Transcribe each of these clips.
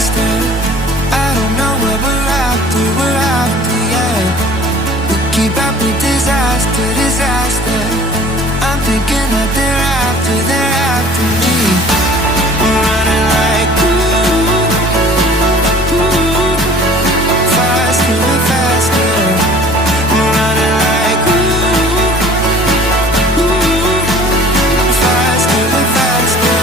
faster. I don't know where we're after, yeah. We keep up with disaster, disaster. I'm thinking that they're after me. We're running like faster and faster. We're running like faster and faster.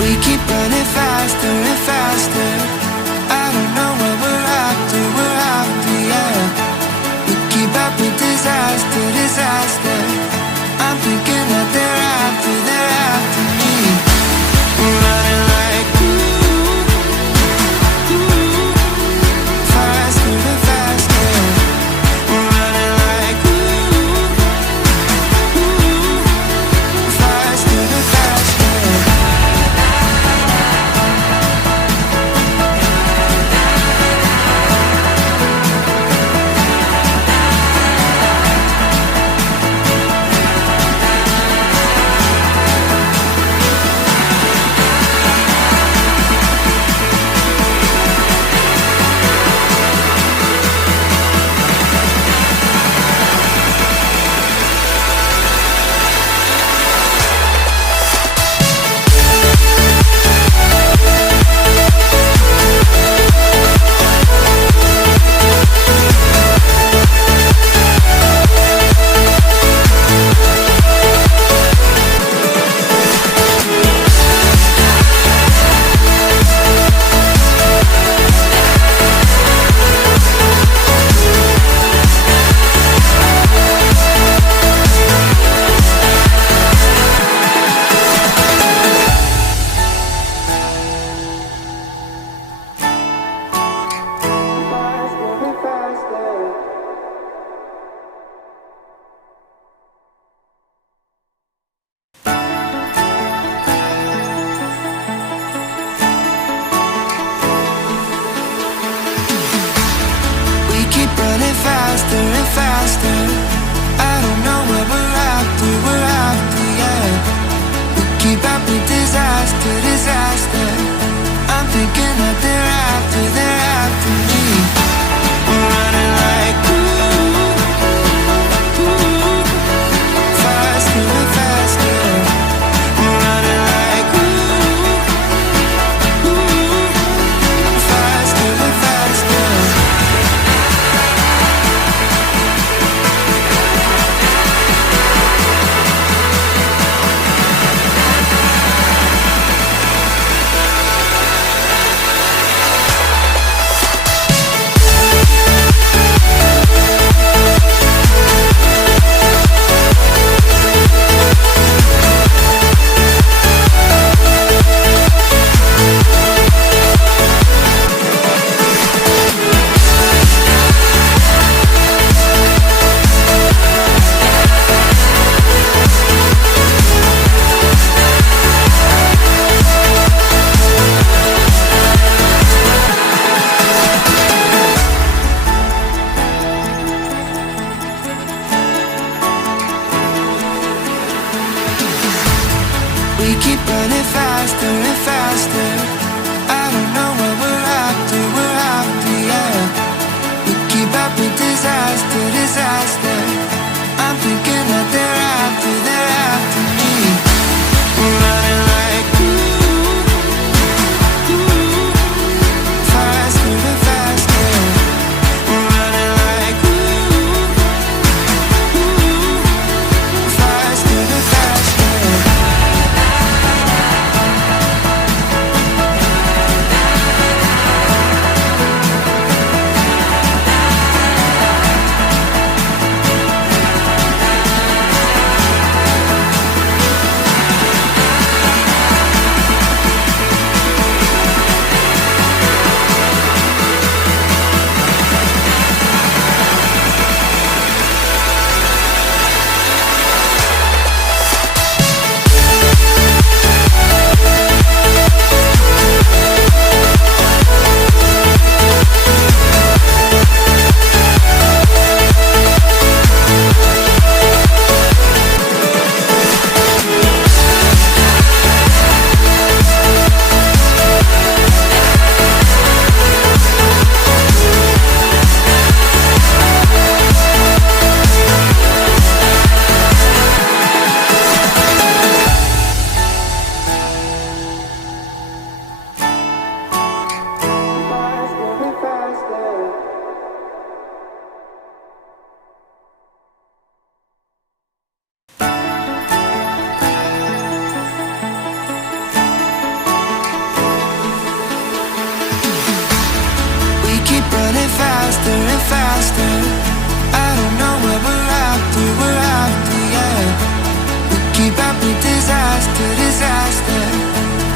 We keep running faster and faster. I don't know where we're after, yeah. We keep up with disaster, disaster. I'm thinking that they're after me. We're running like faster and faster. We're running like faster and faster. Keep running faster and faster. I don't know where we're after, yeah. We keep up with disaster, disaster. I'm thinking that they're after me. We're running like faster and faster. We're running like faster and faster. We keep running faster and faster. I don't know where we're after, yeah. We keep up with disaster, disaster. I'm thinking that they're after me. We're running like faster and faster. We're running like and faster. I don't know what we're after, yeah. We keep up with disaster, disaster.